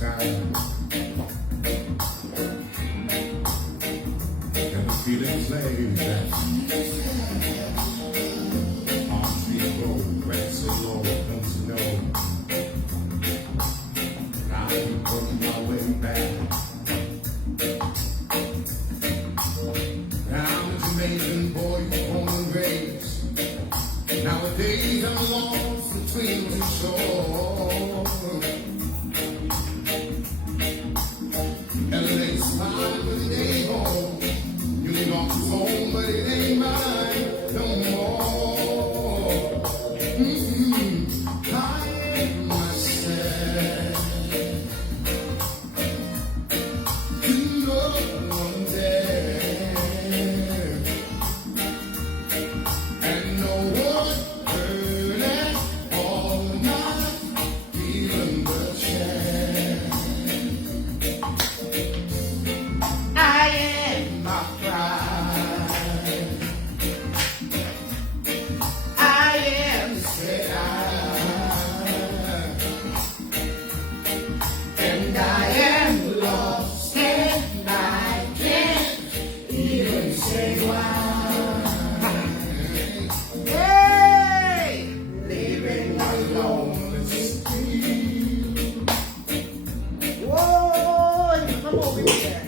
time. And the feeling plays that arms people, rest alone, don't you know? I keep working my way back. I'm a Jamaican boy, born and raised. Nowadays I'm lost between two shores. LA smile, but it ain't home. New York's home, but it ain't mine no more. I am myself. You know one day, and no one heard it all night, even the chance. I am my pride. I am said and I am lost, and I can't even say why. Hey, living alone is free. Whoa, come over here.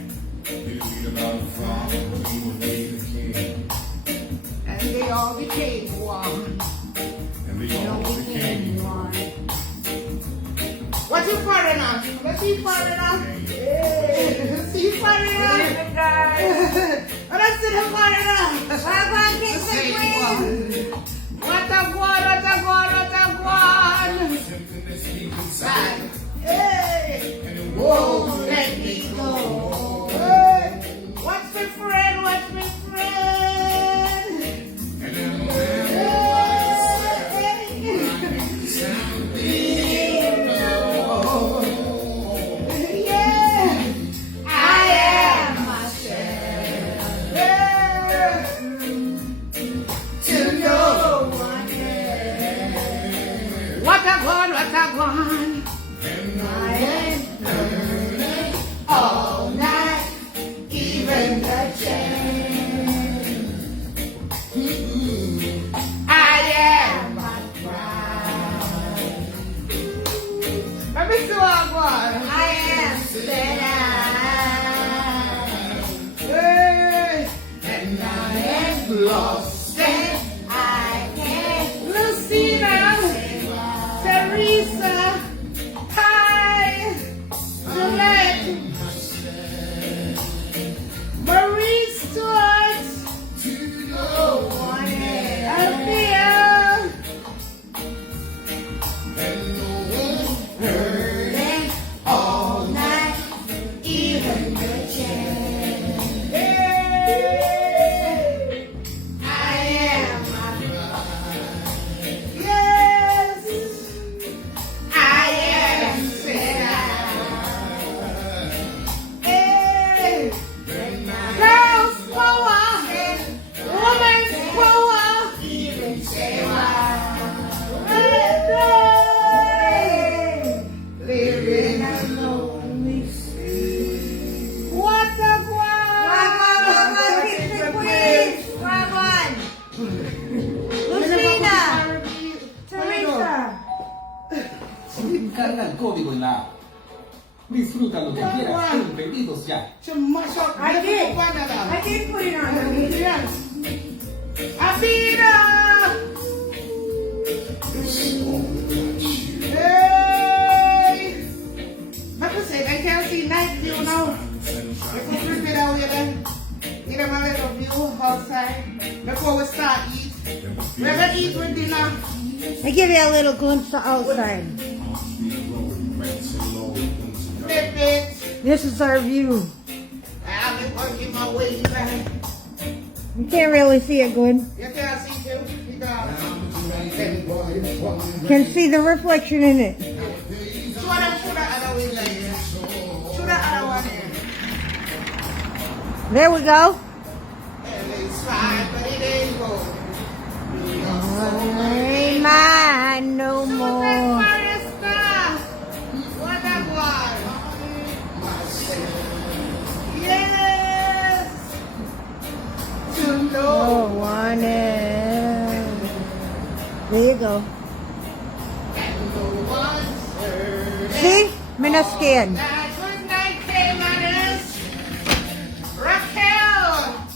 Read about the father who was made a king, And they all became one. and they all became one. What you foreign on? Let's see foreign on. Let's see foreign on. Let's see the foreign on. What a one, what a one, what a one. something that's deep inside. Hey, And it whoa, won't let me go. Hey, what's my friend? What's my friend? and then what a one, what a one. All night, even the chain. I am my pride. Let me do our one. I am set out. And I am lost. And I can't. Lucina, Teresa, hi, Juliet, Marie Stewart, Althea, burning all night, even the chain. I am my bride. Yes, I am sad. Hey, girls power, women's power, even say why. Living alone, we see. What a Lucina, Teresa. Carga el código en la app. Disfruta lo que quieras en pedidos ya. I did put it on. Yes. Abida. Hey. Like I said, I can't see night view now. Let's go flip it out here then. Get them a little view outside before we start eat. We're gonna eat with dinner. I give you a little glimpse of outside. Flip it. This is our view. I've been working my way back. You can't really see it good. You can't see too. You got it. Can see the reflection in it. Show the other way like this. Show the other one in. There we go. It's fine, but it ain't gold. Ain't mine no more. What a boy. go. See? Minaskin. Good night, K-Manners. Raquel.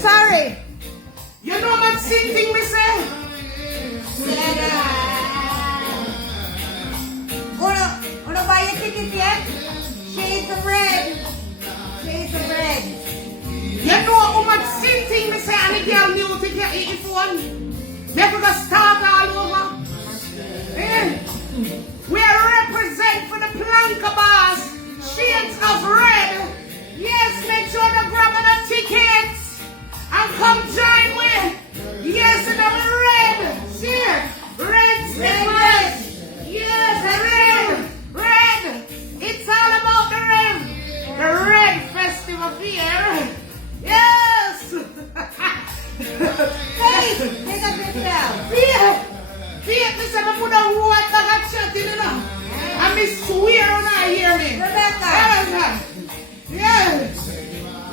Sorry. You know that same thing me say? Wanna buy a ticket yet? Shades of red. Shades of red. You know how much same thing me say and the girl knew to get it phone? Never gonna start all over. Eh? We represent for the Planka boss. Shades of red. Yes, make sure to grab the tickets and come join me. Yes, in the red. See? Red slippers. Yes, red. Red. It's all about the red. The red festival here. Yes. Hey, take a picture. Fear, this is a put a white bag of chat in it. And me swear on I hear me. Rebecca. Yes.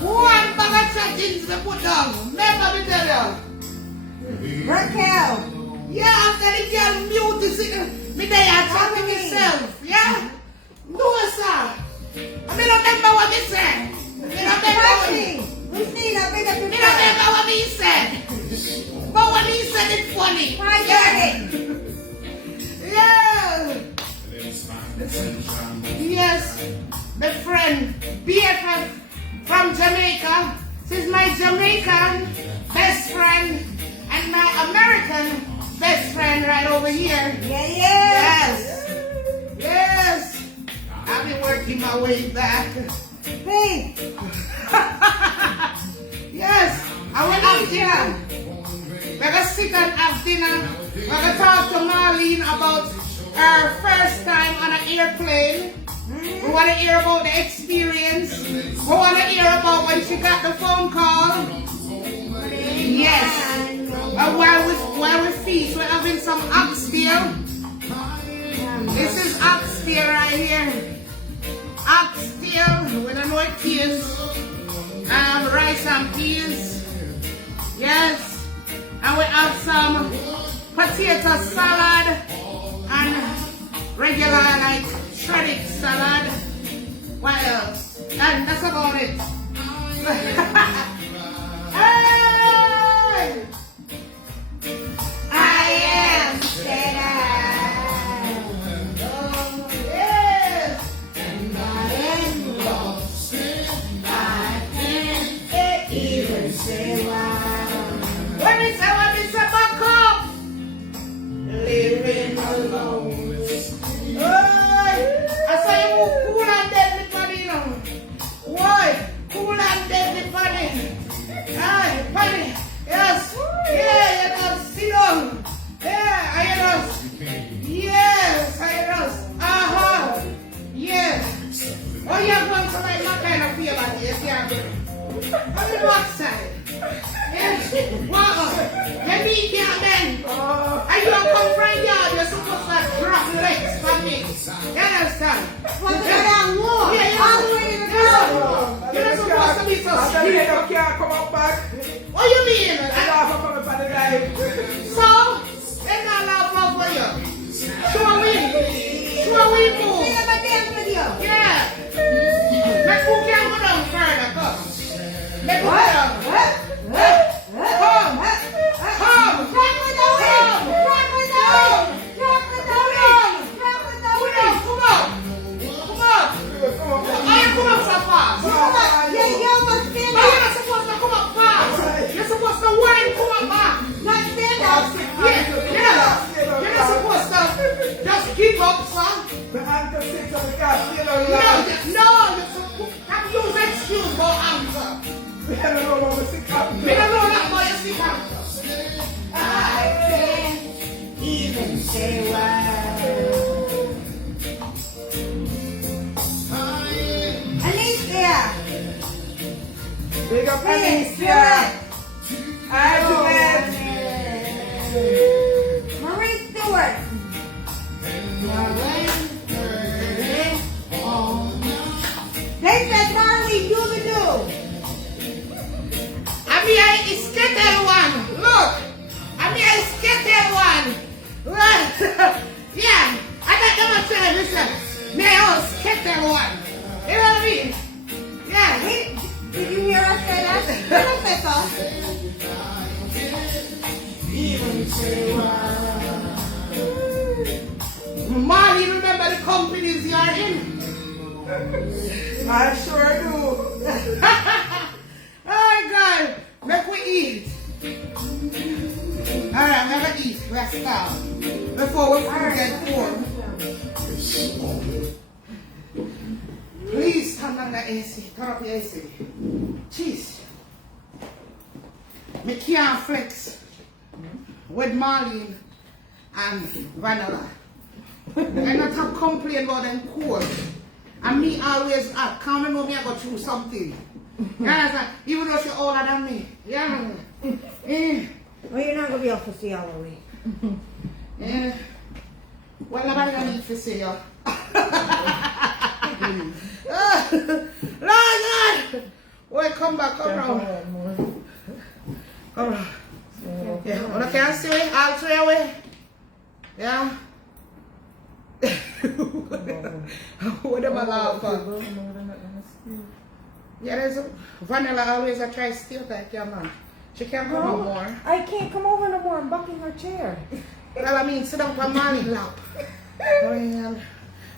One bag of chat in the put down. Never be tell you. Raquel. Yeah, after the girl mute is it. Me there chat to myself. Yeah? No, sir. I mean, remember what me said. Me remember what me Lucina, take a Me picture. remember what me said. But what he said is funny. I get it. Yeah. Yes. The friend, BFF from Jamaica. This is my Jamaican best friend and my American best friend right over here. Yeah. Yes. Yes. I've been working my way back. Hey, Yes. I went out here. We're going to sit and have dinner. We're going to talk to Marlene about her first time on an airplane. We want to hear about the experience. We want to hear about when she got the phone call. Yes. And while we feast, we're having some oxtail. This is oxtail right here. Oxtail with a no peas. Rice and peas. Yes. And we have some potato salad and regular like shredded salad. What else? And that's about it. Hey! I am Sarah. Oh, yes. And I am lost. I can't even say why. When it's a back up, living alone. I saw you cool and deadly funny now. Why? Cool and deadly funny. Aye, funny. Yes. Yeah, you know, sit down. Yeah, I know. Yes, I know. Yes. Oh back. What you mean? I laugh from the body line. So, they're not allowed for you. Sure we move. Sing about dance with you. Yeah. Let's move down with them further. Come. Let's move down. Come. Come. Rock with the wind. Rock with the wind. Rock with the wind. Rock with the wind. Come on. Come on. I ain't come up so fast. Yeah, you almost stand But you're up. not supposed to come up fast. You're supposed to wind, come up back. Not stand up. Yeah. You're not supposed to just give up, son. The anchor sits on the car, you know, No, like, you're supposed to use excuse for answer. we had a little over 6 hours. We don't know that boy, you see, answer. I can't even say why. Alicia. Big up Please, Alicia. Hi, Juliet. Marie Stewart. They said, Marley, do the do. I mean, I skated one. Look. I mean, I skated one. Right. Yeah. I got them to tell you, listen. Me, I was skated one. You know what I mean? Yeah. Did you hear us say that? Did I say so? Marley, remember the companies you are in? I sure do. Oh God, make we eat. Alright, we're gonna eat. Let's start. Before we get warm. Please turn on the AC. Turn up the AC. Jeez. Me can't flex with Marlene and Vanilla. I not have complain about them cold. And me always come and know me I go through something. You understand? Even though she's older than me. Yeah. Well, you're not going to be able to see all the way. Yeah. Well, nobody gonna need to see you. Lord, wait, come back, come round. Come round. Yeah, when I can't see you, I'll see you away. Yeah. What am I laughing? Yeah, there's a Vanilla always a try steal like your man. She can't come no more. I can't come over no more. I'm bucking her chair. Well, I mean, sit down on Marley's lap. Well,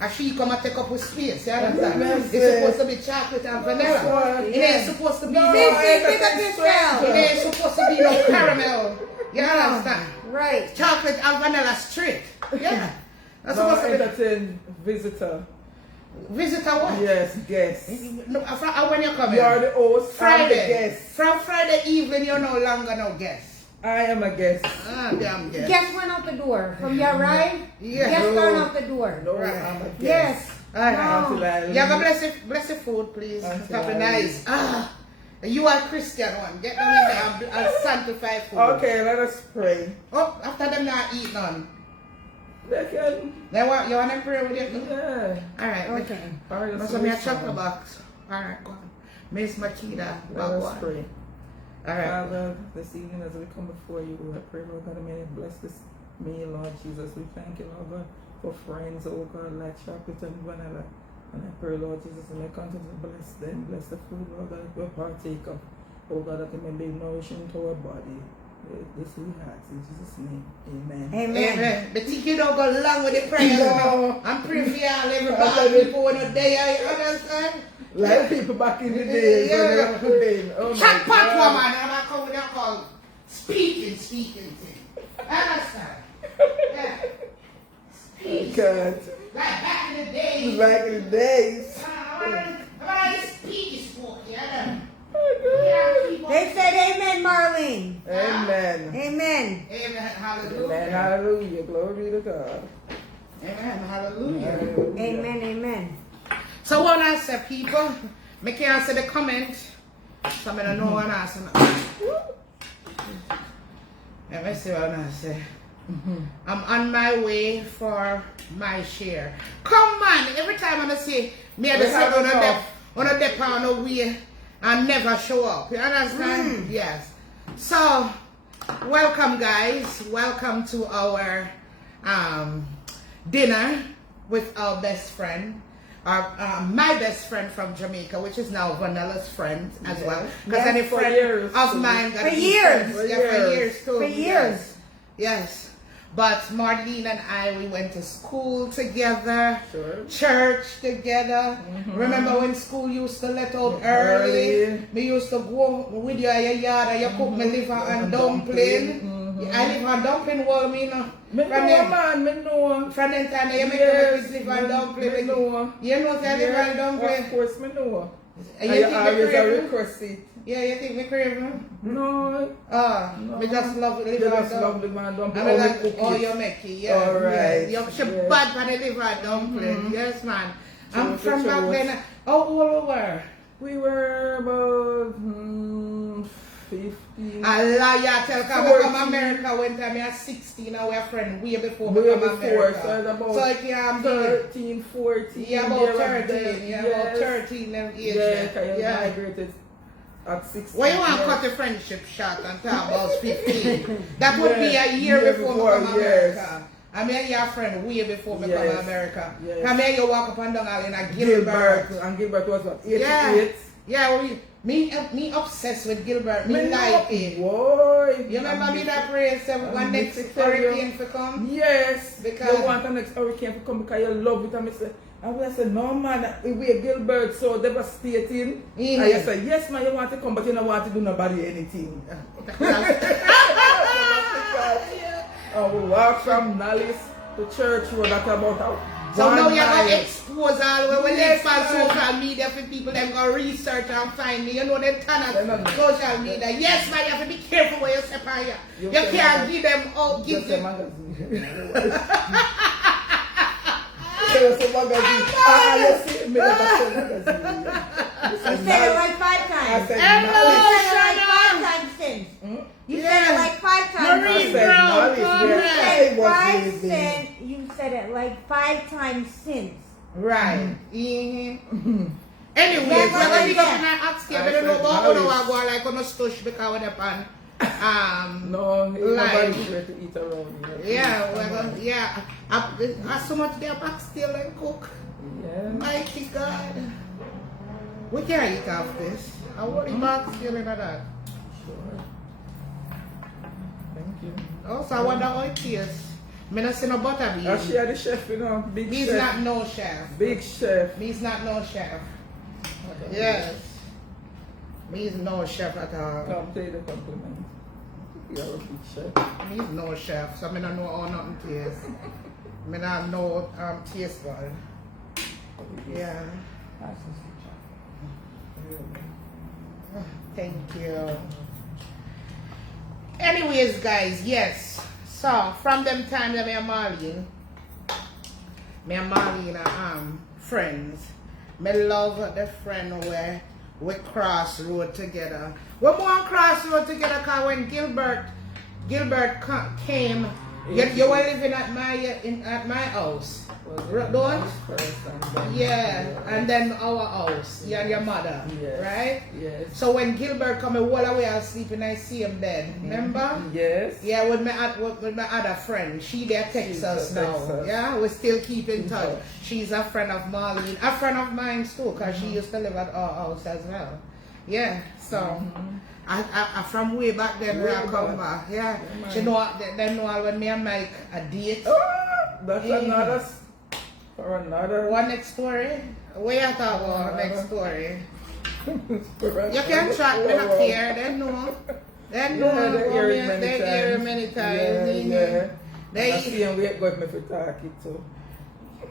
and she come and take up with space, you understand? It's supposed to be chocolate and vanilla. It ain't supposed to be no it ain't supposed to be no caramel. You understand? Right. Chocolate and vanilla straight. Yeah. That's No, supposed to be entertain visitor. visitor what? Yes, guest. No, when you come You are the host. I'm the Friday. guest. From Friday evening, you're no longer no guest. I am a guest. Ah, damn guest. Guess went out the door. From your right? Yeah. Guess No. gone out the door. No, Right. I'm a guest. Yes. Alright. Until No. I leave. Yeah, but bless the food, please. Until Stop it I nice. Ah, you are Christian one. Get them in there and sanctify food. Okay, let us pray. Oh, after them not eat none. They can. They want you want to pray with you? Yeah. Alright. Okay. Alright, That's me a chocolate box. Alright, go on. Miss Makita. Let us pray. Alright. Father, this evening as we come before you, I pray, Lord God, may you bless this meal, Lord Jesus. We thank you, Lord God, for friends, oh God, like chocolate and vanilla. And I pray, Lord Jesus, and may you continue to bless them, bless the food, Lord God, that we partake of. Oh God, that it may be nourishing to our body. This we ask in Jesus' name. Amen. Amen. Amen. But think you don't go along with the prayers. No. I'm praying for y'all, everybody, people in the day, you understand? Like people back in the days when they were playing. Oh my Chat pot God. woman, and I come with that called speaking thing. Understand? Yeah. Speak. God. Like back in the days. Back in the days. Everybody speak is for you. They said amen, Marlene. Amen. Amen. Amen. Hallelujah. Amen. Hallelujah. Glory to God. Amen. Hallelujah. Hallelujah. Amen. Amen. So when I say people, make you answer the comment. So I don't know what I say. Let me see what I say. I'm on my way for my share. Come on, every time I say, me I just say on a dep on a way, and never show up. You understand? Yes. So, welcome guys. Welcome to our dinner with our best friend. My best friend from Jamaica, which is now Vanilla's friend as well. Because any friend of mine got For years. For years too. For years. Yes. But Marlene and I, we went to school together, Sure. church together. Remember when school used to let out early? Me used to go with you at your yard and you cook me liver and dumpling. I live on dumpling wall, me know. Me know, man, me know. From then time, you make Yes, me liver and dumpling. me know. You know say liver and Of dumpling? course, me know. And I you think me always a craving? request it. Yeah, you think me craving? No. No. Me just love You liver and just love dumpling. the man dumpling. I mean, How like, me cook oh, it. you make it, yeah. Alright, Yeah. You're yes. bad for the liver and dumpling. Yes, man. I'm True, from true. back then. How old we were? We were about 15. A liar, tell come 14. from America when time you're 16 and we're friends way before we Way come before, America. so it's about So it can be 13, 14. yeah, about there 13. Yeah, yes. about 13 them age. Yeah, because yeah. you migrated at 16. Why you want to yes. cut the friendship short and talk about 15? That would be a year before we come yes. America. I mean, your friend way before we come Yes. America. Yes. I mean, you walk up and down all in a Gilbert. Gilbert. And Gilbert was what? 88? Yeah. Yeah, me obsessed with Gilbert. Me like it. Boy. You remember me that praise when next hurricane for come? Yes. Because- you want the next hurricane to come because you love it. And I said, no man, we are Gilbert so devastating. Mhm. And you said, yes man, you want to come, but you don't want to do nobody anything. And we walk from Nallis to Church Road at about a So now 1 you're going mile. to expose all the way Yes, on ma'am. social media for people them go research and find me. You know them ton They're not- of social media. Yes, man, you have to be careful where you step on here. You You say can't magazine. give them all, give Just a them. magazine. Just a magazine. You see, me never say magazine. You said it like 5 I times. said Hello. Nallis. You said it like 5 times since. You said it like 5 times. Marie I said Brown, Nallis, come yeah. back. I was Five leaving. cent. You said it like 5 times since. Right. Anyway, Yeah, so when but you go yeah. to ask you, I I don't know said about how Nallis. I go like on a stush because we're upon No, ain't Like- nobody here to eat around here. yeah, well, yeah. I so much there back still and cook. Yeah. Mighty God. We can't eat off this. I want the back still in that. Sure. Thank you. Also, I wonder how it tastes. I not see no butter And beans. she had the chef, you know, big He's chef. not no chef. Big chef. He's not no chef. Yes. He's no chef at all. Come pay the compliment. You're a big chef. He's no chef, so I don't know how nothing tastes. I don't know taste bud. Yeah. Thank you. Anyways, guys, yes. So from them time that me and Marlene are friends. Me love the friend where we cross road together. We more cross road together because when Gilbert came, you were living at my house. Don't? Yeah, and then our house, you and your mother, Yes. right? Yes. So when Gilbert come, all away, I sleep in the same bed. Remember? Yes. Yeah, with my other friend. She there texts us now. us. Yeah, we still keep in touch. touch. She's a friend of Marlene, a friend of mine too, because she used to live at our house as well. Yeah, so I from way back then Way when I come back. back. Yeah, Yeah, she know they know when me and Mike a date. That's another One next story. Where you talk about next story? You can track me up here. They know. They know. Yeah, they hear it many They hear it many times. Yeah. They- I see and wait God me for talk it too.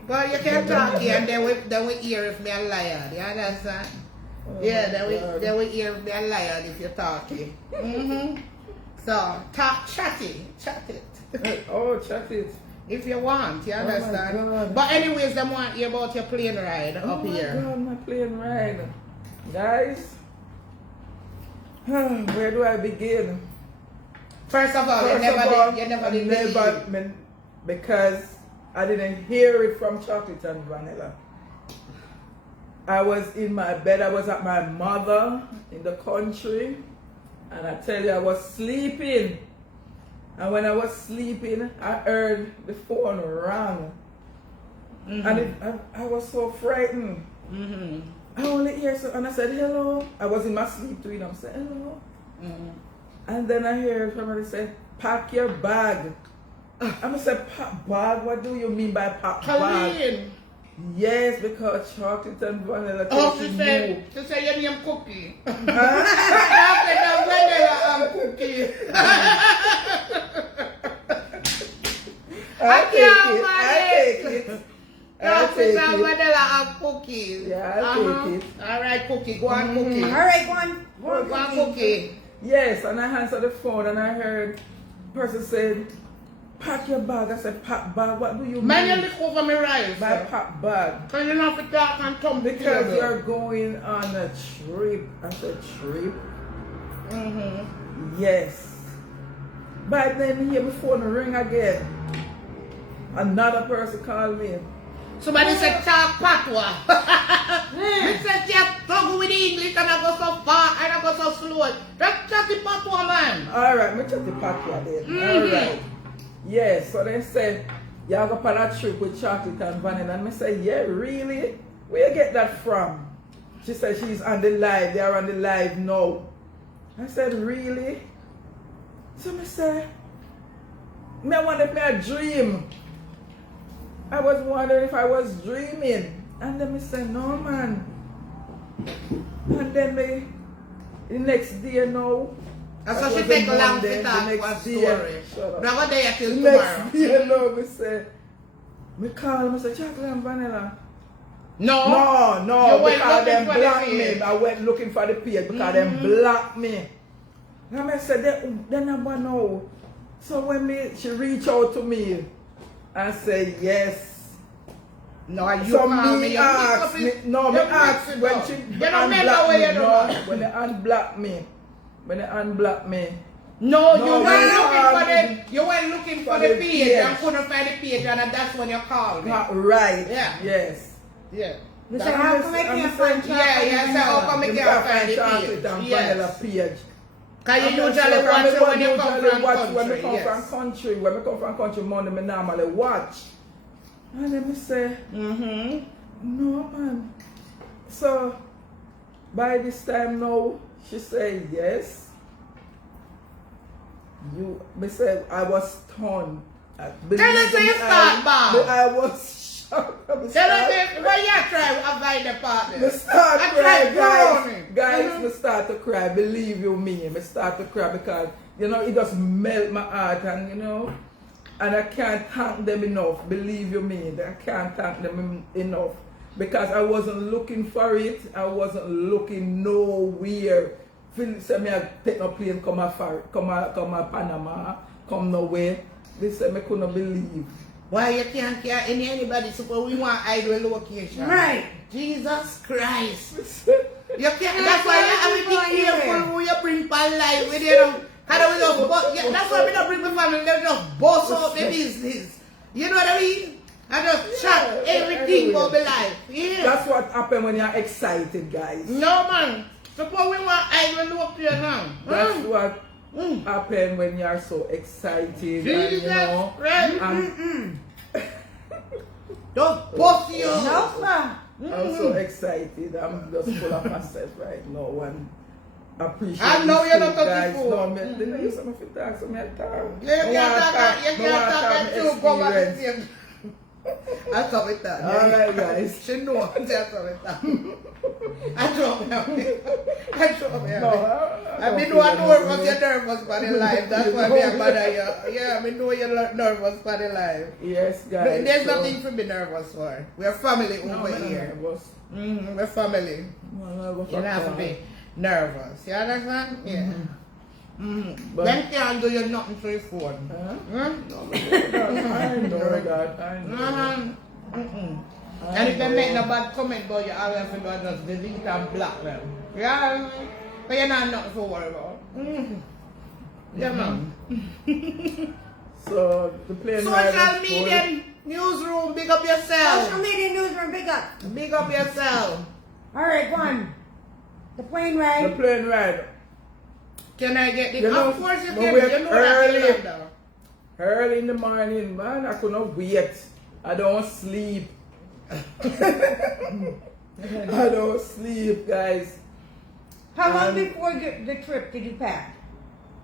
But you can talk here and then we hear if me a liar. You understand? Yeah, then we hear if me a liar if you're talking. So chat it. Oh, chat it. If you want, you understand? God. But anyways, they want to hear about your plane ride up Oh here. my God, my plane ride. Guys, where do I begin? First of all, First you of never all, did, you never I did never believe. because I didn't hear it from chocolate and vanilla. I was in my bed. I was at my mother in the country. And I tell you, I was sleeping. And when I was sleeping, I heard the phone rang. And I was so frightened. I only hear so, and I said, hello. I was in my sleep too, and I said, hello. And then I heard somebody say, pack your bag. I said, pack bag? What do you mean by pack bag? Yes, because chocolate and vanilla. Oh, she said your name Cookie. Chocolate and vanilla and Cookie. I take it. Chocolate and vanilla and Cookie. Yeah, I'll take it. Alright, Cookie. Go on, Cookie. Alright, go on. Go on, Cookie. Yes, and I answered the phone and I heard the person said, pack your bag. I said, pack bag? What do you mean? Man, you look over my rice. By pack bag. Because you don't have to talk and tumble. Because you're going on a trip. I said, trip? Yes. But then here before the ring again, another person called me. Somebody said talk patois. Me said you struggle with English and I go so far and I go so slow. Just chat the patois, man. Alright, me chat the patois then. Alright. Yes, so they said, y'all go on a trip with chocolate and vanilla. And I said, yeah, really? Where you get that from? She said she's on the live. They are on the live now. I said, really? So I said, I wonder if I dream. I was wondering if I was dreaming. And then I said, no, man. And then the next day, no. And so she take a long to talk one story. Now what day till tomorrow? Next day, no, I said, I call him, I said, chocolate and vanilla. No. No, You went because them looking for the blocked me. page. I went looking for the page because them blocked me. And I said, they never know. So when she reached out to me and said, yes. No, you So call me me. asked me, no, me asked when she unblocked me, no, when they unblocked me. When they unblocked me. No, you No, went you looking for the page and couldn't find the page and that's when you called me. Right. Yeah. Yes. Yeah. So how come I can't find chocolate? Yeah, so how come I You can't can't find find the chocolate and page? vanilla Yes. page. Because you usually watch it when you come from When country. we come from country, when we come from country, Monday, I normally watch. And then I say, no, man. So, by this time now, she said, yes. Me said, I was stunned. Tell us where you start, Bob. I was shocked. Tell us where you try to avoid the partner. Me start I cry, tried guys. drowning. Guys, me start to cry. Believe you me, me start to cry because it just melt my heart, and and I can't thank them enough. Believe you me, I can't thank them enough because I wasn't looking for it. I wasn't looking nowhere. Say me I take no plane come a Panama, come nowhere. They said me couldn't believe. Why you can't care anybody suppose we want idle location. Right. Jesus Christ. You can't, that's why you have to be careful who you bring for life with that's why we don't bring my family, they just boss out the business. You know what I mean? I just chat everything about my life. Yeah. That's what happens when you're excited, guys. No man. Suppose we want idle location now. That's what happens when you're so excited. Jesus and, Christ. Don't boss you. No, sir. I'm so excited. I'm just full of myself right now and appreciate I know you're not guys. talking No, me, they use some of the talk, so me talk. You can't talk and you go back to experience. I saw it that. Alright, guys. She know I saw it that. I drove me. I mean, no one nervous, you're nervous for the life. That's why me and bother you. Yeah, I know you're nervous for the life. Yes, guys. But there's nothing to be nervous for. We're family over here. We're family. You don't have to be nervous. You understand? Yeah. Them can't do you nothing to your phone. I know that. I know. And if they make no bad comment about you, all you have to do is just delete and block them. Yeah, but you're not nothing to worry about. Yeah, man. So, the plane ride Social is media newsroom, big up yourself. Social media newsroom, big up. Big up yourself. All right, go on. The plane The ride. plane ride. Can I get the... You know, of course you but can. we're You know early. that in London. Early in the morning, man, I couldn't wait. I don't sleep. I don't sleep, guys. How long before the trip did you pack?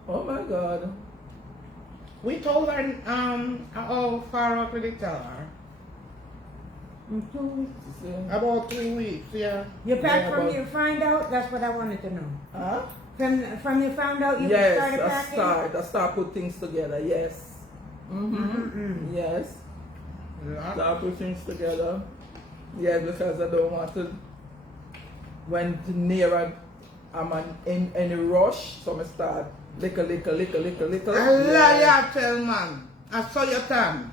Oh my God. We told her how far out we did tell her. In 2 weeks. About 3 weeks, yeah. You packed Yeah, from but- you find out? That's what I wanted to know. Huh? From you found out you Yes, started packing? I start put things together, yes. Yes. Yeah. Start put things together. Yeah, because I don't want to, when nearer I'm in any rush, so I start little. Allah, yeah, tell man. I saw your time.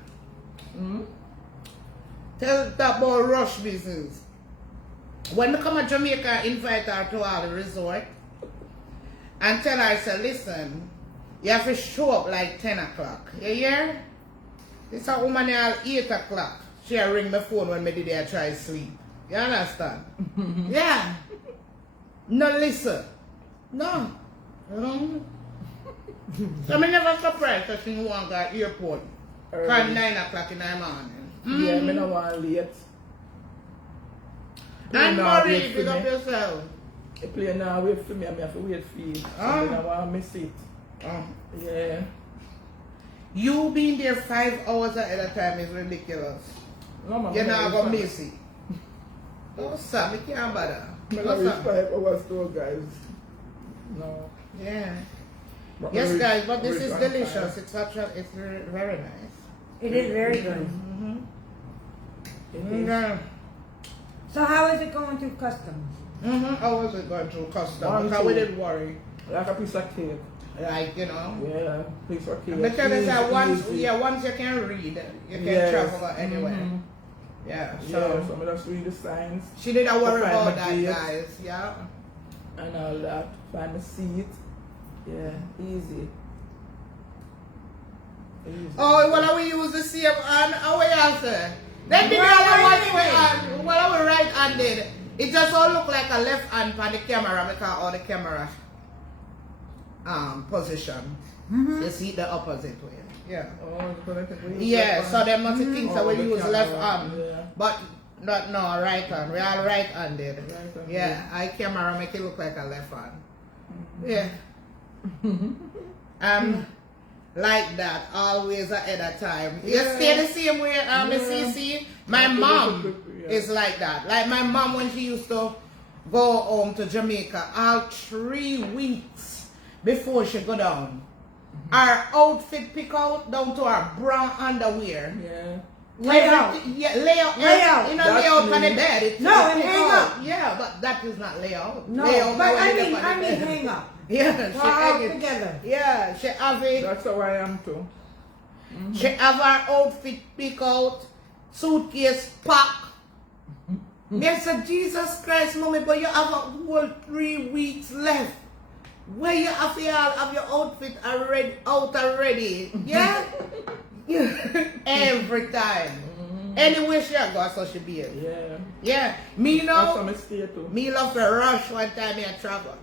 Tell that about rush business. When I come to Jamaica, invite her to our resort and tell her, say, listen, you have to show up like 10 o'clock. You hear? This a woman at 8 o'clock. She ring my phone when me did there try sleep. You understand? Yeah. No, listen. No. So me never surprised that she want to go to airport from 9 o'clock in the morning. Yeah, me no want late. And Now worry, wait for pick up me. yourself. The plane now wait for me, I have to wait for you. So Ah. then I want to miss it. Yeah. You being there 5 hours ahead of time is ridiculous. No, man, You're me not no going to reach miss it. No, sir, me can't bother. Me No, no reach sir. 5 hours too, guys. No. Yeah. But me Yes, reach- guys, but this reach is on delicious. time. It's actually, it's very nice. It is very good. It is. Yeah. So how is it going through customs? How was it going through custom? One, Because we two. didn't worry. Like a piece of cake. Like, you know. Yeah, piece of cake. Because they say once, Easy. once you can read, you can Yes. travel anywhere. Mhm. Yeah, So, so. so I just read the signs She didn't worry Find about my that, dates. guys. Yeah. and all that. Find the seat. Yeah, easy. Easy. Oh, well, we use the same hand. How we answer? Then the Right other one handed. we well, we right handed. It just all look like a left hand on the camera because all the camera position. You see it the opposite way. Yeah. Oh, because I think we use Yeah, that so one. them must think so Oh, we the use camera, left hand. yeah. But not no right hand. We are right handed. Right-handed. Yeah, I camera make it look like a left hand. Yeah. Like that, always ahead of time. You Yeah. stay the same way, Miss Yeah. CC. My Have to mom be quick, yeah. is like that. Like my mom when she used to go home to Jamaica, all 3 weeks before she go down, her outfit pick out down to her brown underwear. Yeah. Layout. Yeah, layout. Layout. You know, That's layout on the me. bed. It's No, and pick hang out. up. Yeah, but that is not layout. No, Layout but when I you mean, look on the bed. hang up. Yeah, she All hang it. together. Yeah, she have it. That's how I am too. She have her outfit pick out, suitcase pack. They said, Jesus Christ, mommy, but you have a whole 3 weeks left. Where you have your outfit already out already? Yeah? Every time. Anywhere she go, so she be. Yeah. Yeah. Me That's how know, I stay too. me love to rush one time I travel.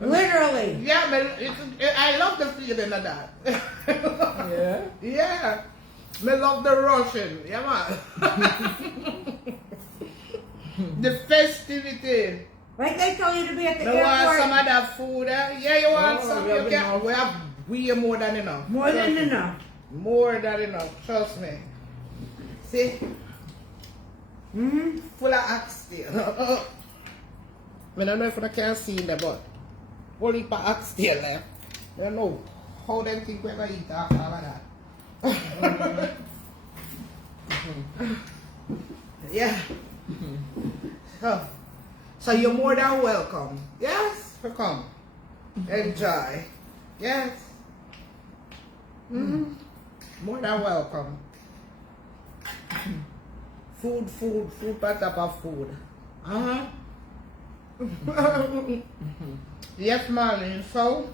Literally. Yeah, but I love the feeling of that. Yeah. Yeah. Me love the rushing. Yeah, man. The festivity. Like they told you to be at the You want some airport. of that food? Yeah, you want Oh, some? we have You can. enough. We have way more than enough. More than enough. More than enough. Trust me. See? Full of oxtail. I don't know if I can see in the but whole heap of oxtail left. I don't know how them think we're going to eat after all of that. Yeah. So you're more than welcome. Yes, come. Enjoy. Yes. More than welcome. Food, on top of food. Yes, Marlene. So,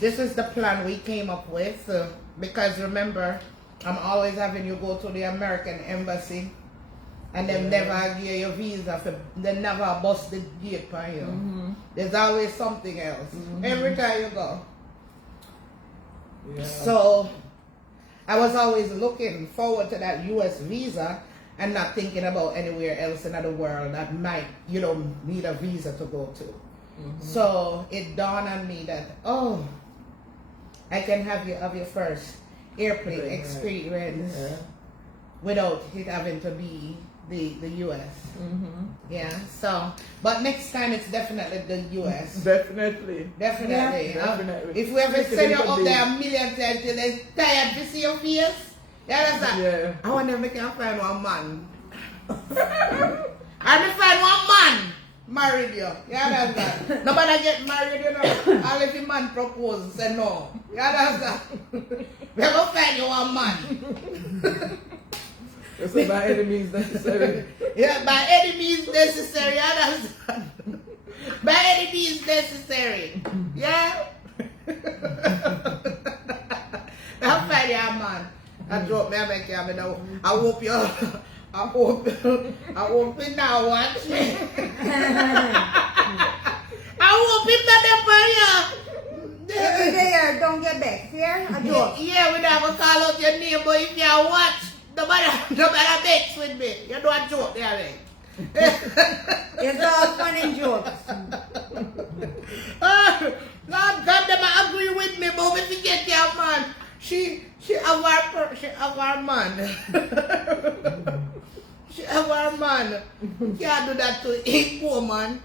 this is the plan we came up with. Because remember, I'm always having you go to the American Embassy And them never give you visa, they never bust the gate for you. There's always something else. Every time you go. Yeah. So I was always looking forward to that US visa and not thinking about anywhere else in the world that might, need a visa to go to. So it dawned on me that, oh, I can have your first airplane Very nice. experience Yeah. without it having to be the US. Yeah, so, but next time it's definitely the US. Definitely. Definitely. Yeah, definitely. If we ever Take it send you into up the- there a million times till they're tired to see your face, you understand? Yeah. I wonder if I can find one man. I will find one man married you. You understand? Nobody get married, All if the man propose, say no. You understand? We will find you one man. So by any means necessary. Yeah, by any means necessary, you understand? By any means necessary. Yeah? I'll find you, man. I drop me, I make you, I hope you, I hope you now watch me. I hope you not there for you. There, don't get back. Here, a joke. Yeah, we never call out your name, but if you watch, nobody makes with me. You do a joke there, man. It's all fun and jokes. Lord God, them agree with me, but if you get your man, she have our man. She have our man. Can't do that to a poor man.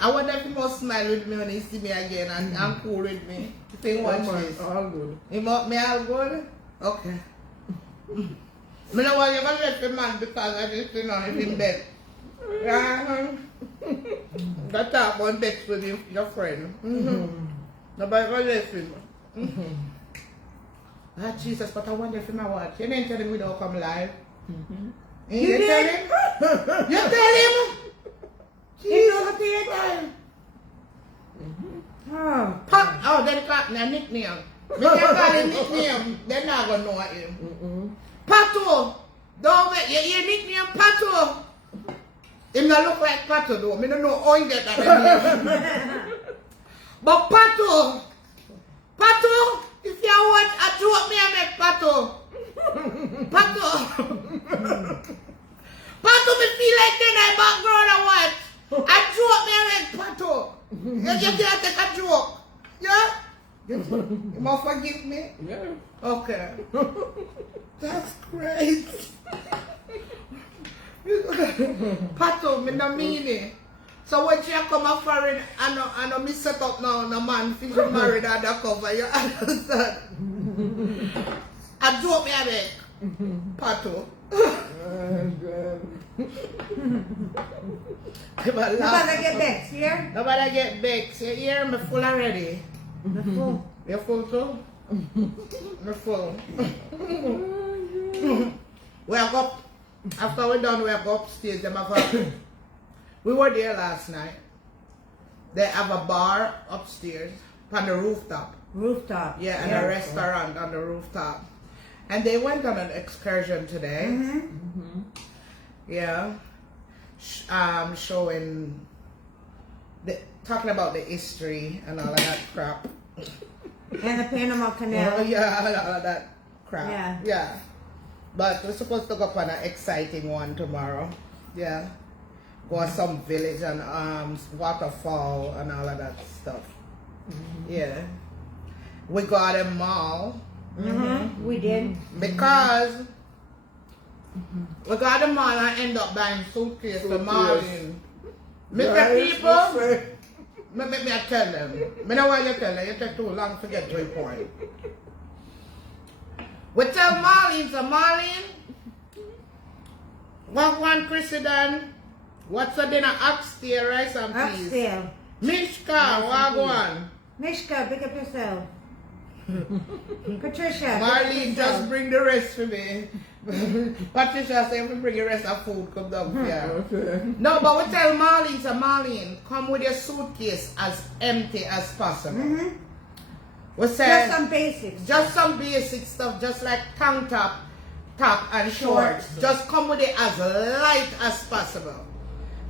I wonder if he must smile with me when he see me again and cool with me. If he watch this. All good. He must me all good? Okay. I don't want you to let the man because I just he's in bed. Got talk about sex with your friend. Nobody gonna listen. Ah, Jesus, but I wonder if he might watch. You didn't tell him we don't come live. You did? tell him? You tell him? He don't see it. Oh. Oh, then call him a nickname. We can call him nickname. They're not gonna know him. Pato! Don't get your nickname Pato! Him not look like Pato though. I don't know how you get that name. But Pato! Pato! If you want a joke, me I make Pato. Pato! Pato, me feel like then I background or what? A joke, me I make Pato. You can't take a joke. Yeah? You must forgive me? Yeah. Okay. That's great. Pato, me no mean it. So when she come a foreign, I know me set up now, no man, feel married undercover, you understand? I joke me a bit. Pato. Nobody get back. Here. Nobody get baked. You hear me full already? The fool. You're full too? You're full. We are up. After we're done, we are upstairs. We were there last night. They have a bar upstairs on the rooftop. Rooftop. Yeah, and a restaurant on the rooftop. And they went on an excursion today. Yeah. Showing, talking about the history and all of that crap. And the Panama Canal. Yeah, all of that crap. Yeah. Yeah. But we're supposed to go up on an exciting one tomorrow. Yeah. Go to some village and waterfall and all of that stuff. Yeah. We got a mall. We did. Because we got a mall and end up buying suitcase for Marlene. Mr. People, make me tell them. I know why you tell them. You take too long to get to a point. We tell Marlene, so Marlene, what one Christian, what's the dinner upstairs, rice and peas? Upstairs. Mishka, what one? Mishka, pick up yourself. Patricia. Marlene, just bring the rest for me. Patricia said, if we bring the rest of food, come down here. Okay. No, but we tell Marlene, so Marlene, come with your suitcase as empty as possible. We say, Just some basics. just some basic stuff, just like tank top, top and shorts. Just come with it as light as possible.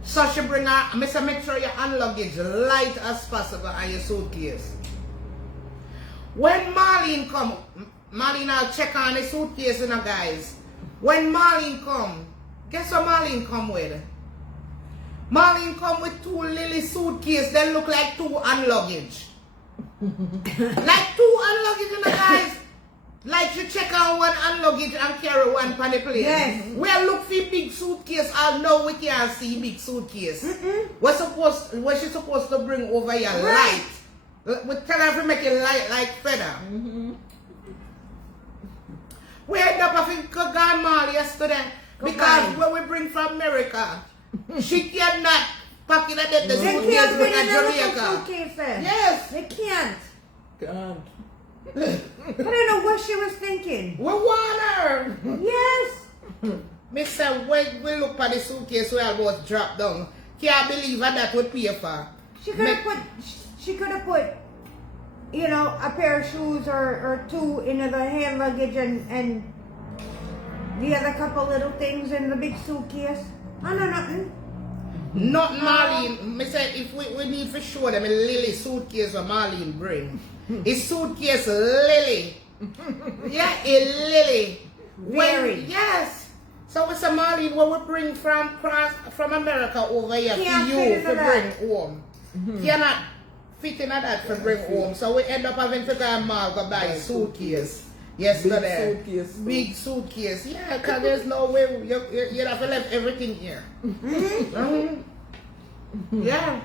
So she bring her, Mr. Make sure your hand luggage light as possible and your suitcase. When Marlene come, Marlene I'll check on the suitcase, you know, guys. When Marlene come, guess what Marlene come with? Marlene come with 2 little suitcases. They look like 2 hand luggage. Like 2 hand luggage, you know, guys. Like you check on 1 hand luggage and carry 1 on the plane. Yes. We look for big suitcase. I know we can't see big suitcase. What she supposed to bring over here? Right. Light. We tell her to make it light like feather. We ended up having Kagan Mall yesterday because when we bring from America, she cannot pack it at the They suitcase can't with fit in a a little Jamaica. suitcase then. Yes. They can't. God. I don't know what she was thinking. We want her. Yes. Mister, when we look at the suitcase we almost dropped down, can't believe that we pay for. She could have put, you know, a pair of shoes or 2 in the hand luggage and the other couple little things in the big suitcase. I know nothing. Not Marlene. Me say if we need to show them a Lily suitcase what Marlene bring. A suitcase Lily. Yeah, a Lily. Very. Yes. So it's a Marlene what we bring from America over here Can't for fit you into to that. bring home. Cannot fit in that to bring home. So we end up having to go and mall go buy a suitcase. Yesterday. Big suitcase. Big suitcase. Yeah, because there's no way you'd have to leave everything here. Yeah.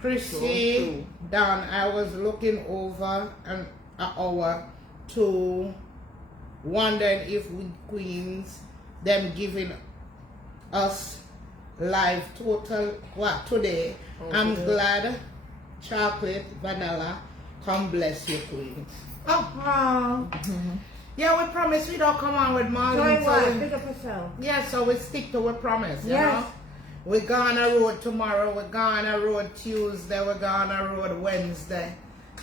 Chrissy, Don, I was looking over an hour to wondering if we queens, them giving us live total, what, today. I'm glad chocolate, vanilla, come bless you, queens. Oh. Yeah, we promise we don't come on with Joy Marlene. what? Pick up yourself. Yeah, so we stick to our promise, you Yes. know? We're going on a road tomorrow, we're going on a road Tuesday, we're going on a road Wednesday.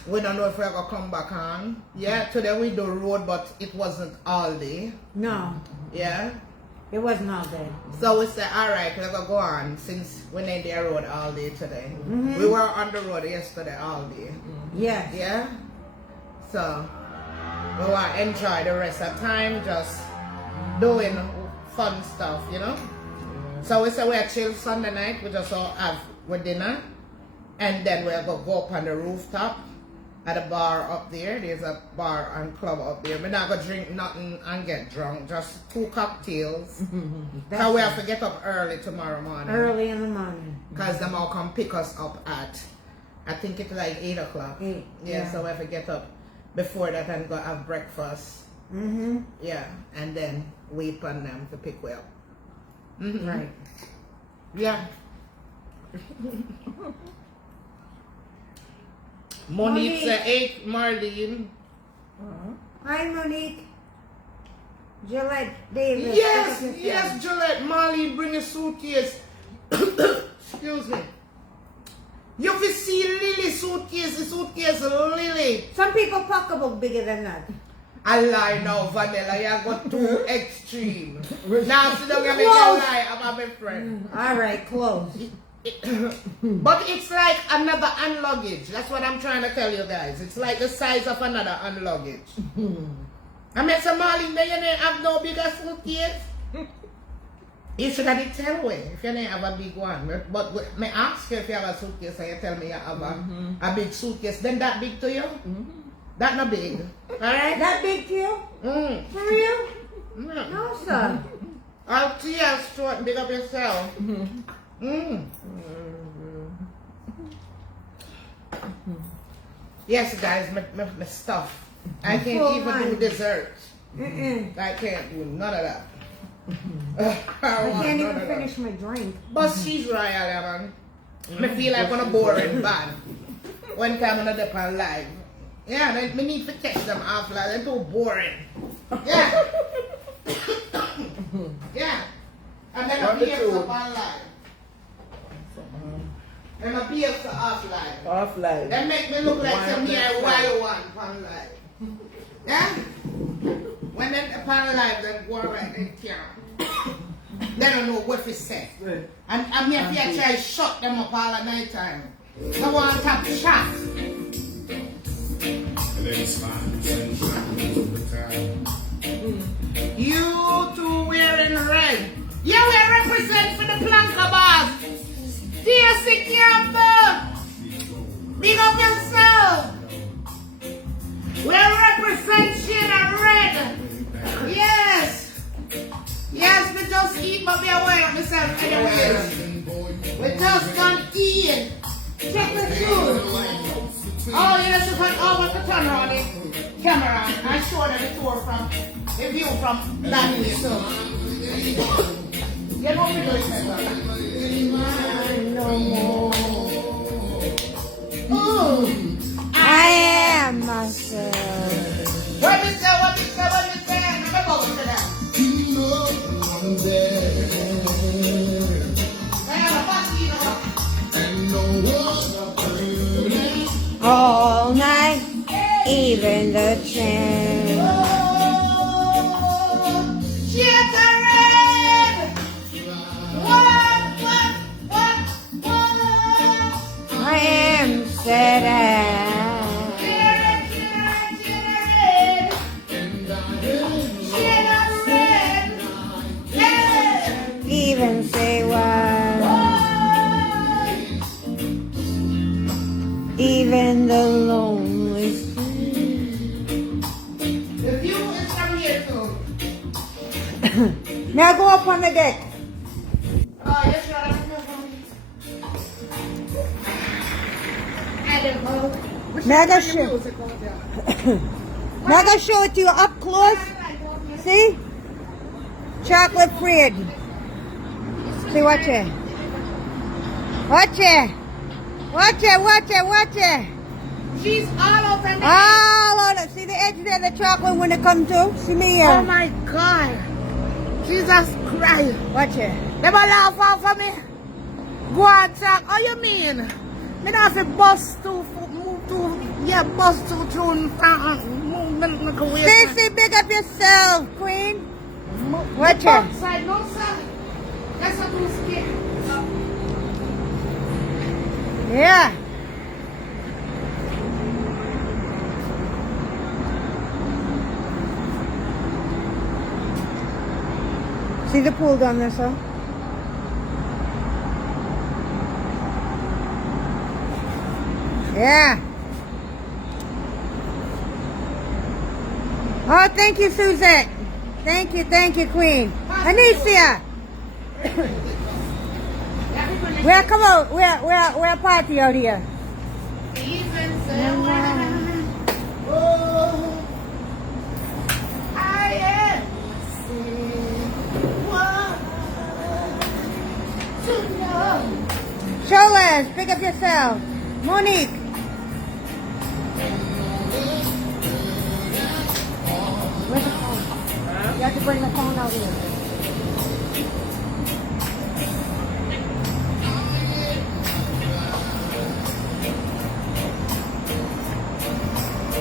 We don't know if we're going to come back on. Yeah, today we do road, but it wasn't all day. No, Yeah. it wasn't all day. So we said, all right, we're going to go on since we ain't there road all day today. We were on the road yesterday all day. Yes. Yeah? So, we want to enjoy the rest of time just doing fun stuff, you know? So we say we're chill Sunday night, we just all have our dinner. And then we're going to go up on the rooftop at a bar up there. There's a bar and club up there. We're not going to drink nothing and get drunk, just 2 cocktails. So we have to get up early tomorrow morning. Early in the morning. Because them all come pick us up at, I think it's like 8 o'clock. 8, Yeah, yeah. so we have to get up before that and go have breakfast. Yeah, and then wait on them to pick we up. Right. Yeah. Monique said 8, Marlene. Hi, Monique. Gillette Davis. Yes, Pick up yes, yourself. Gillette, Marlene, bring a suitcase. Excuse me. You can see Lily suitcase, the suitcase Lily. Some people pocketbook bigger than that. I lie now, Vanilla, you got too extreme. Now sit down and make a lie about my friend. All right, close. But it's like another hand luggage. That's what I'm trying to tell you guys. It's like the size of another hand luggage. I met some Marlene, you didn't have no bigger suitcase. You should have tell me if you didn't have a big one. But me ask you if you have a suitcase and you tell me you have a big suitcase. Then that big to you? That not big. Alright? That big to you? For real? No, sir. I'll see you short and big up yourself. Yes, guys, my stuff. I can't Full even do mind. dessert. I I can't do none of that. can't even finish my drink. But she's royal, man. I feel like I'm boring bad. One time I'm dip on live. Yeah, I need to catch them off like they're too boring. Yeah. Yeah. And then I BF's up on live. And my BF's off live. Offline. That make me look like some here wild one on live. Yeah? When they upon live, they go right, they can't. They don't know what to say. And me if you try to shut them up all the night time. They want to have chat. And then smile, sunshine, over time. You two wearing red. You will represent for the planka bag. Stacy Campbell. Big up yourself. We'll represent shade of red. Yes. Yes, we just eat, but be aware of myself anyways. We just don't eat. Check the shoes. Oh, you just put over the turn on the camera and show them the tour from the view from that way. So, you know me doing no more. Ooh, I am myself. What you say? What you say? What you say? Remember what you say. You know I'm there. And no one's burning. All night, even the chance. I am sad. Even say why. Even the lonely. The view is from here too. Now go up on the deck. Oh, yes, you're right. Mega show. Mega show it to you up close. See? Chocolate Fred. See, watch it. Watch it. Watch it, watch it, watch it. She's all over me. All on it. See the edge there, the chocolate when it comes to? See me here. Oh my God. Jesus Christ. Watch it. They will laugh out for me. Go and talk. How you mean? Me not have to bust to move to, yeah, bust to movement like a way. Stacey, big up yourself, queen. Watch it. Outside, no sir. That's what I'm scared. Yeah. See the pool down there, sir? Yeah. Oh, thank you, Suzette. Thank you, Queen. Anicia. We're come out. We're a party out here. Even someone. Oh, I am someone to know. Shoulders, pick up yourself. Monique. Where's the phone? You have to bring the phone out here.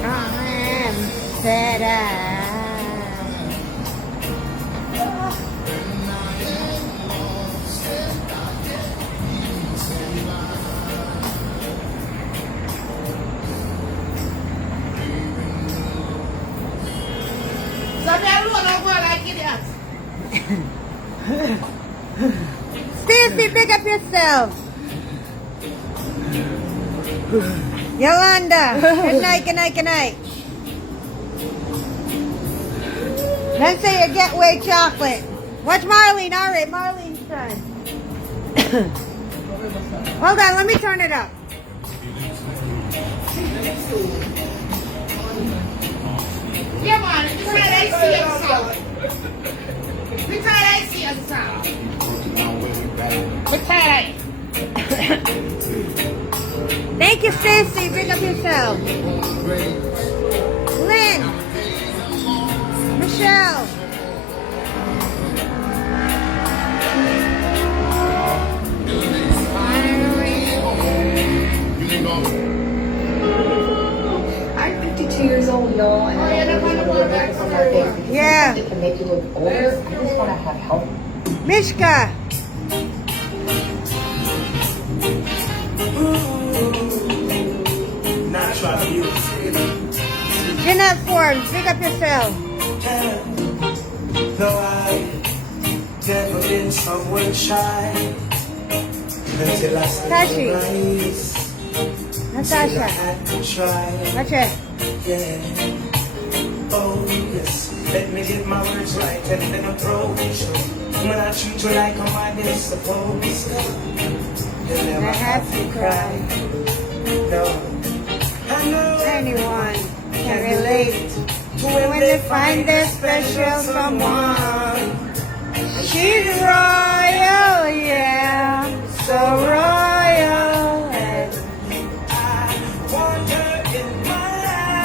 I'm set Stacey, pick up yourself. Yolanda, good night. Then say a getaway chocolate. Watch Marlene. All right, Marlene's turn. Hold on, let me turn it up. Yeah, man, it's not AC and sound. It's not AC and sound. It's not. Thank you, Stacey. Pick up yourself. Lynn. Michelle. I'm 52 years old, y'all, and I don't to make you look older. I just want to have help. Mishka. Natural music. Jeanette Forbes, pick up yourself. No, I've never been someone shy until I Tashi. my eyes. I Natasha. had to try. Watch it. Yeah. Oh, yes. Let me get my words right and then approach. When I treat you like a man is supposed. You never have to cry. No. I know Anyone can relate to when they find their special someone. She's royal, yeah, so royal.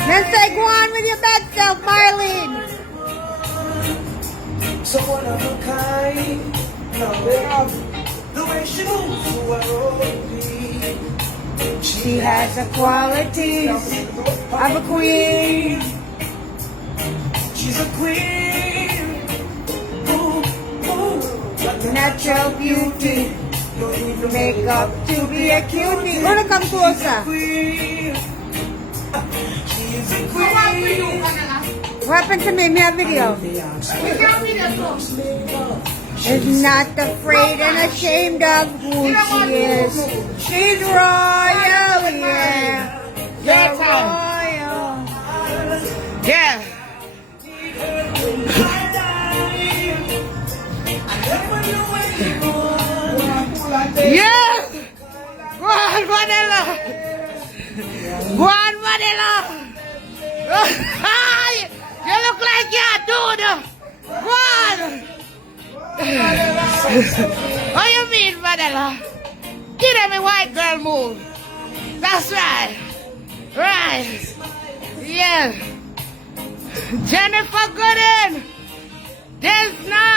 Then say, go on with your bad self, Marlene. So one of a kind. No, the way she moves to her own beat. She has the qualities of a queen. She's a queen. Ooh, ooh. Natural beauty. Makeup to be a cutie. Wanna come closer? Queen. She's a So what we do, queen. Vanilla? What happened to me? Me a video. We can't be there, so. Is not afraid and ashamed of who she is. She's royal, yeah. Yeah, So Tom. royal. Yeah. Yeah. Go on, Vanilla. Go on, Vanilla. You look like you're dude. Go on. What you mean, Vanilla? Give them a white girl move. That's right. Right. Yeah. Jennifer Gooden. Desna.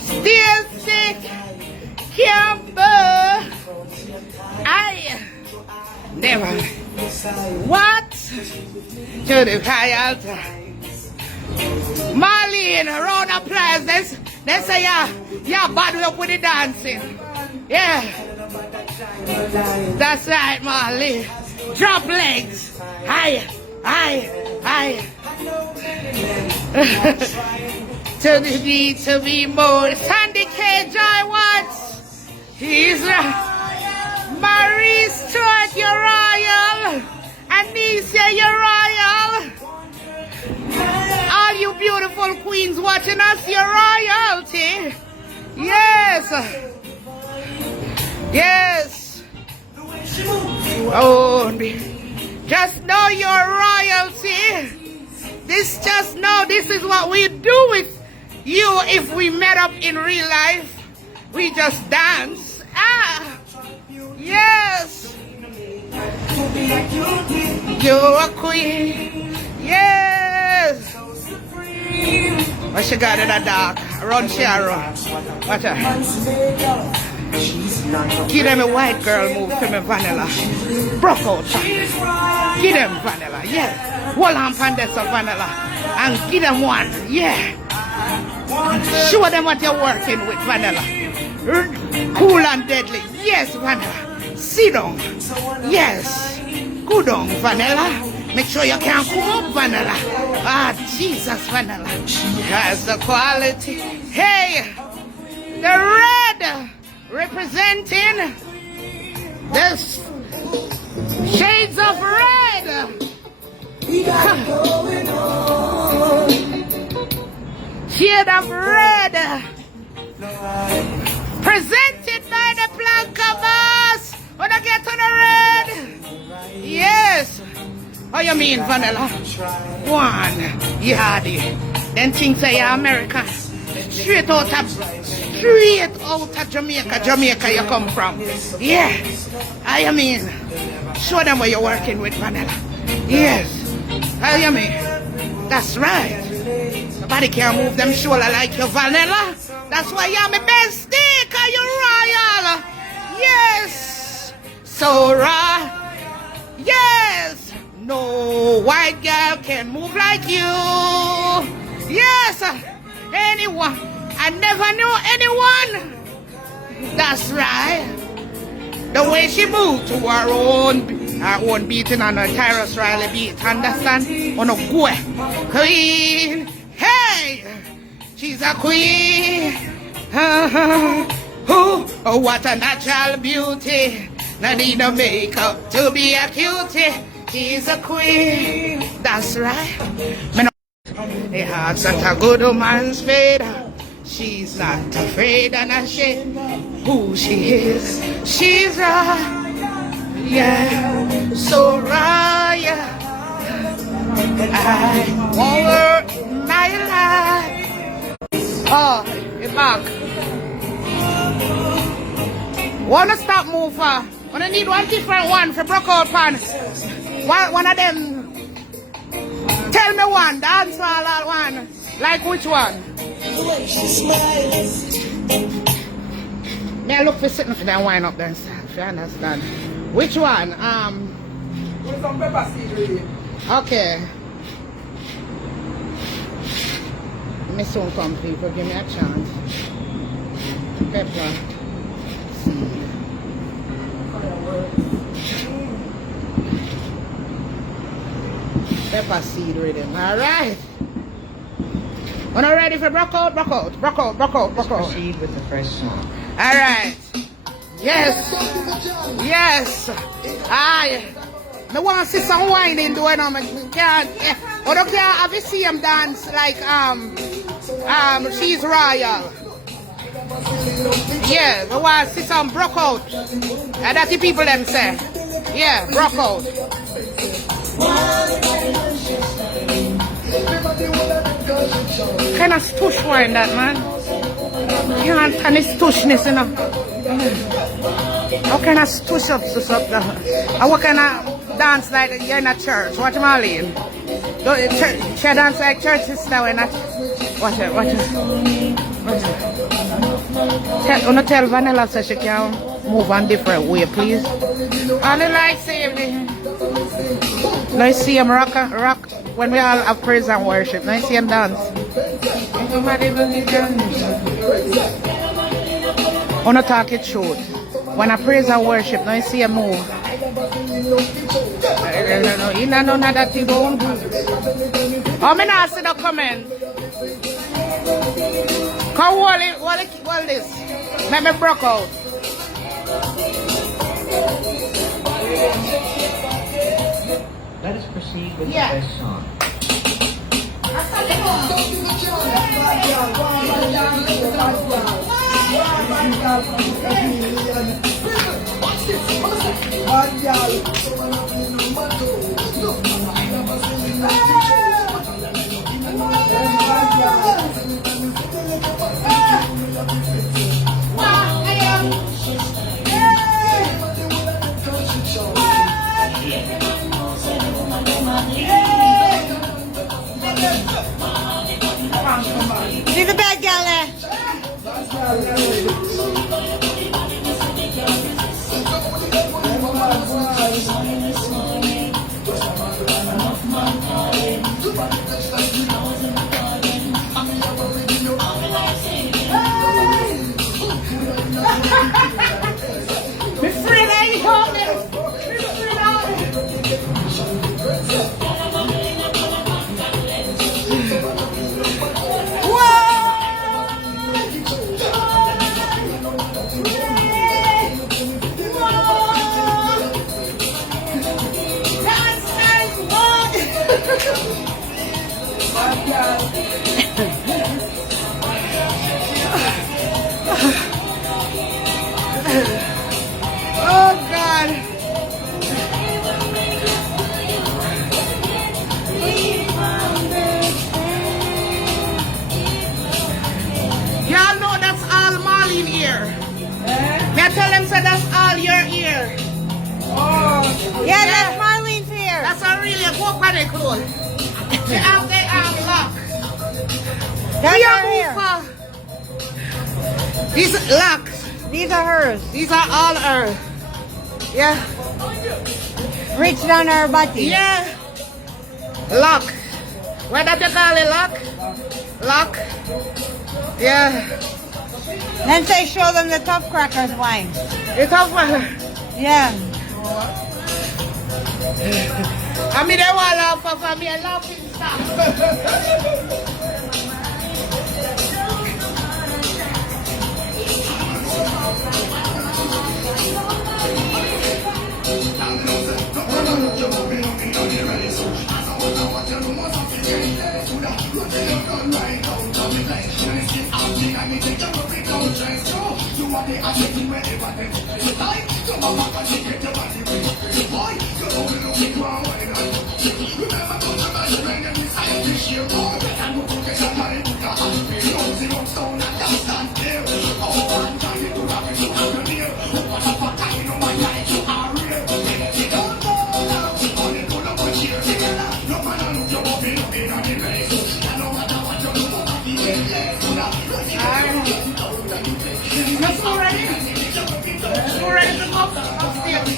Still sick. Campbell. I never. What? To the high altar. Marlene, a round of applause. They say, yeah, bad up with the dancing. Yeah. That's right, Marlene. Drop legs. High, high, high. To the beat, to be more. Sandy K. Joy Watts. He's Marie Stewart, you're royal. Anisha, you're royal. All you beautiful queens watching us, you're royalty. Yes. Yes. Oh, just know you're royalty. Just know this is what we do with you if we met up in real life. We just dance. Ah. Yes. You're a queen. Yes. What she got in the dark? Run, Sharon. Watch her. Give them a white girl move to me, Vanilla. Broke out. Give them Vanilla. Yeah. Hold on, Pandessa, Vanilla. And give them one. Yeah. Show them what you're working with, Vanilla. Cool and deadly. Yes, Vanilla. Sit down. Yes. Good on, Vanilla. Make sure you can't come up, Vanilla. Ah, Jesus, Vanilla. Has the quality. Hey, the red representing the shades of red. Shade of red. Presented by the Blanca Boss. Wanna get to the red? Yes. How you mean, Vanilla? One, yardy. Then things say you're American. Straight out of Jamaica you come from. Yeah. How you mean? Show them what you're working with, Vanilla. Yes. How you mean? That's right. Nobody can move them shoulder like you, Vanilla. That's why you're my bestie, cause you're royal. Yes. So raw. Yes. No white girl can move like you. Yes, anyone. I never knew anyone. That's right. The way she moved to her own beating on her Tyrus Riley beat. Understand? On a go. Queen. Hey. She's a queen. Oh, what a natural beauty. No need no makeup to be a cutie. She's a queen. That's right. He had such a good woman's fate. She's not afraid and ashamed who she is. She's a, yeah, so royal. I want her in my life. Oh, you're back. Wanna stop move for? Wanna need one different one for broke out pan? One of them. Tell me one, dance all one. Like which one? May I look for sitting for that wine up there, if you understand. Which one? Put some pepper seed really. Okay. Me soon come, people. Give me a chance. Pepper seed. Pepper seed rhythm. Alright. When I'm ready for broke out. Proceed with the first song. Alright. Yes. Yes. I want to see some whining doing on my can't. I don't care have you see him dance like she's royal. Yeah, I want to see some broke out. And that's the people them say. Yeah, broke out. Kind of stush wine that man. Can't and it's tushness, you know. How kind of stush up to something? And what kind of dance like you're in a church? What am I mean? She dance like church sister when not. Watch it. Tell Vanilla so she can move on different way, please. And the light save me. Let's see him rock when we all have praise and worship. Let's see him dance. I want to talk it short. When I praise and worship, let's see him move. You know none of that you won't do. Oh, me not see the comment. Come hold this. Let me broke out. Let us proceed with the first song. See the bad gal there. Me free lady, hold this. Oh God. Y'all know that's all Marlene ear. May I tell them so that's all your ear. Yeah, that's Marlene's here. That's a really good panic clothes. She have the lock. That's Here, her hair. Ufa. These locks. These are hers. These are all her. Yeah. Reach down her butty. Yeah. Lock. What that you call it, lock? Lock? Yeah. Then say show them the Tough Crackers wine. It's tough one. Yeah. I mean, they want to laugh for me. I laughing stuff.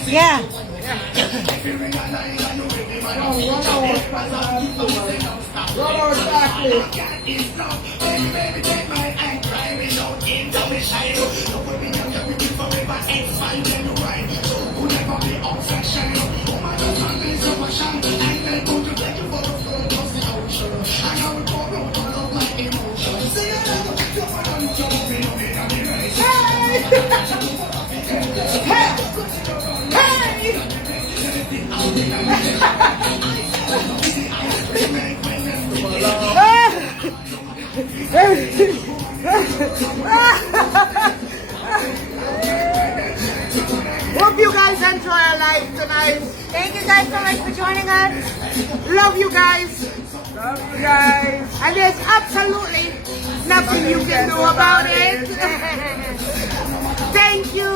Yeah. Hope you guys enjoy our life tonight. Thank you guys so much for joining us. Love you guys. Love you guys. And there's absolutely nothing you can do about it. Thank you.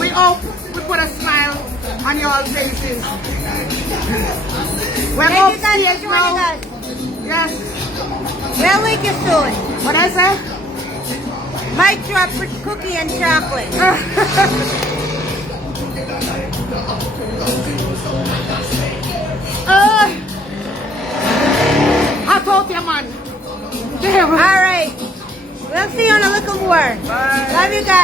We hope we put a smile on your faces. We're Thank you guys upstairs for joining now. us. Yes. We'll link you soon. What I say? Mic drop for cookie and chocolate. I told you, man. Damn. All right. We'll see you on a little more. Bye. Love you guys.